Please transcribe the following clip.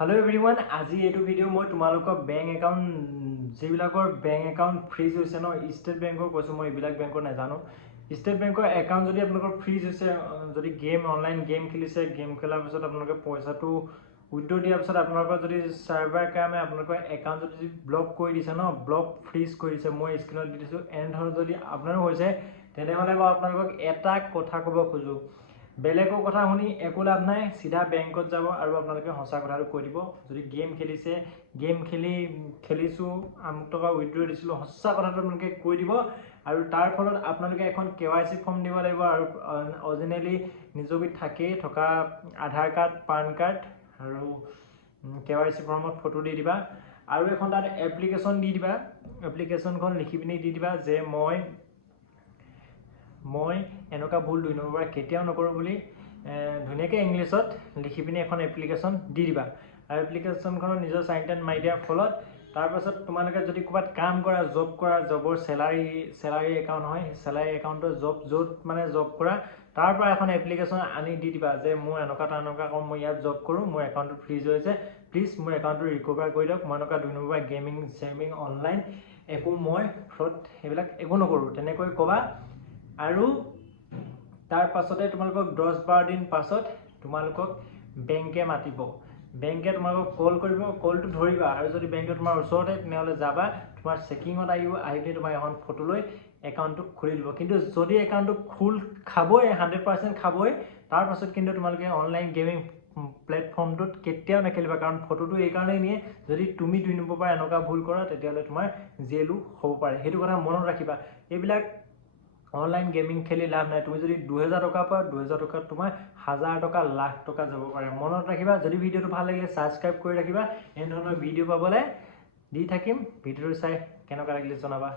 Hello everyone, আজি এইটো video মই তোমালোকক বেংক একাউন্ট যেবিলাকৰ বেংক একাউন্ট ফ্ৰিজ হৈছে ন ষ্টেট বেংকৰ কৈছো মই এইবিলাক বেংকৰ নাজানো ষ্টেট বেংকৰ একাউন্ট যদি আপোনালোকৰ ফ্ৰিজ হৈছে যদি গেম অনলাইন গেম খেলিছে গেম খেলাৰ পিছত আপোনালোকে পইচাটো উইথড্ৰ দিয়াৰ পিছত আপোনালোকৰ যদি সাৰ্ভাৰ কামে আপোনালোকৰ একাউন্ট যদি ব্লক কৰি দিছে ন ব্লক ফ্ৰিজ কৰিছে মই স্ক্ৰিনত দি দিছো এন্ড ধৰ যদি আপোনাৰো হৈছে তেনেহলে মই আপোনালোকক এটা কথা ক'ব খোজো বেলেগৰ কথা শুনি একো লাভ নাই সিধা বেংকত যাব আৰু আপোনালোকে হসা কথাটো কৈ দিব যদি গেম খেলিছে গেম খেলিছো আমুক টকা উইথড্ৰ দিছিলো হসা কথাটো আপোনালোকে কৈ দিব আৰু তাৰ ফলত আপোনালোকে এখন কেৱাইসি ফৰ্ম দিব লাগিব আৰু অৰিজিনালি নিজগিত থাকে থকা আধাৰ কাৰ্ড পান কাৰ্ড আৰু কেৱাইসি ফৰ্মত ফটো দি দিবা আৰু এখন তাত এপ্লিকেশন দি দিবা এপ্লিকেশনখন লিখি পিনি দি দিবা যে মই এনেকা ভুল 2 নম্বৰ কেতিয়াও নকৰো বুলি ধুনিয়াকে ইংলিশত লিখি পিনি এখন এপ্লিকেশন দি দিবা আৰু এপ্লিকেশনখনৰ নিজৰ সাইন টেন মাই দিয়াৰ ফলত তাৰ পাছত তোমালোকে যদি ক'বাত কাম কৰা জবৰ স্যালাৰি একাউন্ট হয় স্যালাৰি একাউন্টৰ জব মানে জব কৰা তাৰ পৰা এখন এপ্লিকেশন আনি দি দিবা যে মই এনেকা কম মই ইয়াত জব কৰো মোৰ একাউন্টটো ফ্ৰিজ হৈছে প্লিজ মোৰ একাউন্টটো ৰিকভাৰ কৰি দিয়ক মই এনেকা 2 নম্বৰ গেমিং শেমিং অনলাইন একো মই ফ্ৰড হেবিলাক একো নকৰো তেনেকৈ কবা আৰু তাৰ পাছতে তোমালোকক 10-12 দিন পাছত তোমালোকক বেংকে মাতিব বেংকে তোমালোকক কল কৰিব কলটো ধৰিবা আৰু যদি বেংকে তোমাৰ ওচৰতে তেনেহলে যাবা তোমাৰ চেকিংত আহিলে তোমাৰ এখন ফটো লৈ একাউন্টটো খুলি দিব কিন্তু যদি একাউন্টটো খুল খাবই 100% খাবই তাৰ পাছত কিন্তু তোমালোকে অনলাইন গেমিং প্ল্যাটফৰ্মটোত কেতিয়াও নেখেলিবা কাৰণ ফটোটো এই কাৰণেই নিয়ে যদি তুমি 2 নম্বৰ পৰা এনেকা ভুল কৰা তেতিয়ালে তোমাৰ জেলু হ'ব পাৰে হেতু কথা মনত ৰাখিবা এইবিলাক অনলাইন গেমিং খেলি লাভ নাই তুমি যদি 2000 টকা পা 2000 টকা তোমাৰ 1000 টকা লাখ টকা যাব পাৰে মনত ৰাখিবা যদি ভিডিওটো ভাল লাগিলে সাবস্ক্ৰাইব কৰি ৰাখিবা এন ধৰণৰ ভিডিও পাবলে দি থাকিম ভিডিওটো চাই কেনেকা লাগিলে জনাবা